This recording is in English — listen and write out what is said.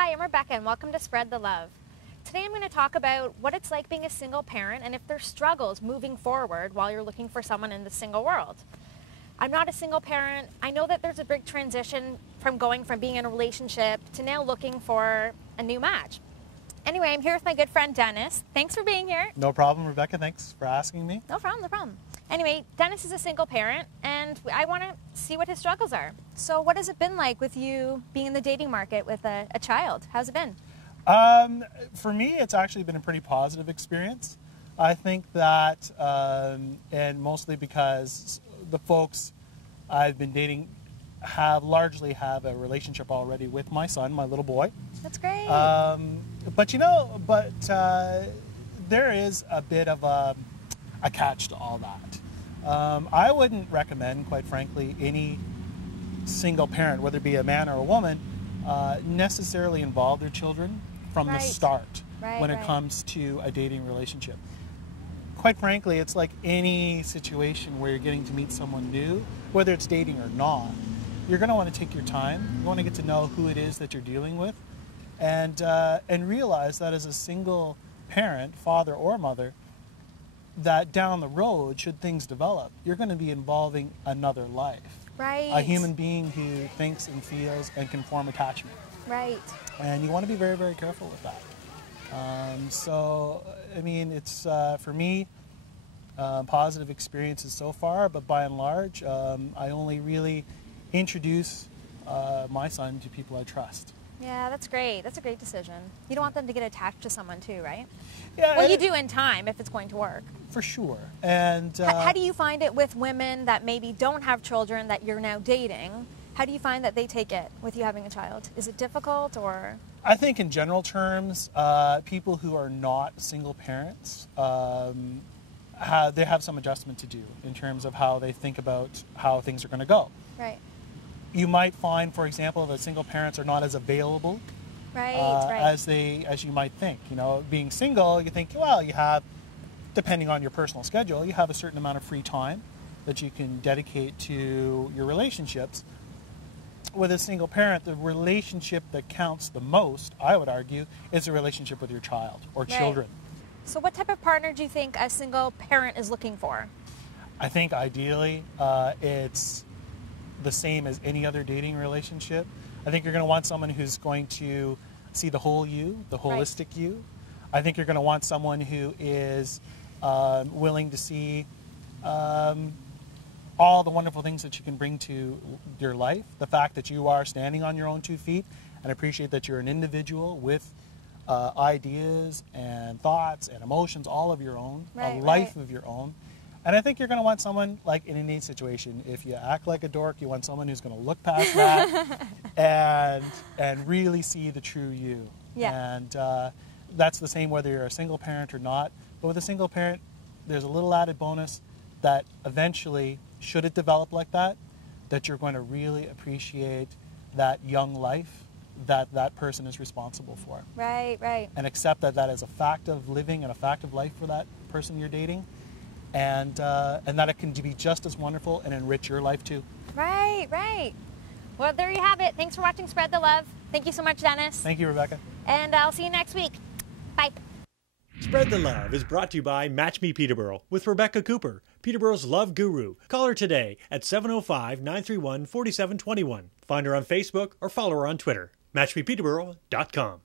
Hi, I'm Rebecca and welcome to Spread the Love. Today I'm going to talk about what it's like being a single parent and if there's struggles moving forward while you're looking for someone in the single world. I'm not a single parent. I know that there's a big transition from going from being in a relationship to now looking for a new match. Anyway, I'm here with my good friend Dennis. Thanks for being here. No problem, Rebecca. Thanks for asking me. No problem, no problem. Anyway, Dennis is a single parent and I want to see what his struggles are. So what has it been like with you being in the dating market with a child? How's it been? For me, it's actually been a pretty positive experience. I think that, and mostly because the folks I've been dating largely have a relationship already with my son, my little boy. That's great. But there is a bit of a catch to all that. I wouldn't recommend, quite frankly, any single parent, whether it be a man or a woman, necessarily involve their children from the start when it comes to a dating relationship. Quite frankly, it's like any situation where you're getting to meet someone new, whether it's dating or not. You're going to want to take your time. You want to get to know who it is that you're dealing with, and realize that as a single parent, father or mother, that down the road, should things develop, you're going to be involving another life. Right. A human being who thinks and feels and can form attachment. Right. And you want to be very, very careful with that. So, I mean, it's, for me, positive experiences so far, but by and large, I only really introduce my son to people I trust. Yeah, that's great. That's a great decision. You don't want them to get attached to someone too, right? Yeah. Well, you do in time if it's going to work. For sure. And how do you find it with women that maybe don't have children that you're now dating? How do you find that they take it with you having a child? Is it difficult or? I think in general terms, people who are not single parents, they have some adjustment to do in terms of how they think about how things are going to go. Right. You might find, for example, that single parents are not as available as you might think. You know, being single, you think, well, you have, depending on your personal schedule, you have a certain amount of free time that you can dedicate to your relationships. With a single parent, the relationship that counts the most, I would argue, is the relationship with your child or children. So what type of partner do you think a single parent is looking for? I think ideally it's the same as any other dating relationship. I think you're going to want someone who's going to see the whole you, the holistic you. I think you're going to want someone who is willing to see all the wonderful things that you can bring to your life. The fact that you are standing on your own 2 feet, and appreciate that you're an individual with ideas and thoughts and emotions, all of your own, a life of your own. And I think you're going to want someone, like in any situation, if you act like a dork, you want someone who's going to look past that and really see the true you. Yeah. And that's the same whether you're a single parent or not. But with a single parent, there's a little added bonus that eventually, should it develop like that you're going to really appreciate that young life that person is responsible for. Right, right. And accept that is a fact of living and a fact of life for that person you're dating. And that it can be just as wonderful and enrich your life too. Right, right. Well, there you have it. Thanks for watching Spread the Love. Thank you so much, Dennis. Thank you, Rebecca. And I'll see you next week. Bye. Spread the Love is brought to you by Me Peterborough with Rebecca Cooper, Peterborough's love guru. Call her today at 705-931-4721. Find her on Facebook or follow her on Twitter. MatchMePeterborough.com.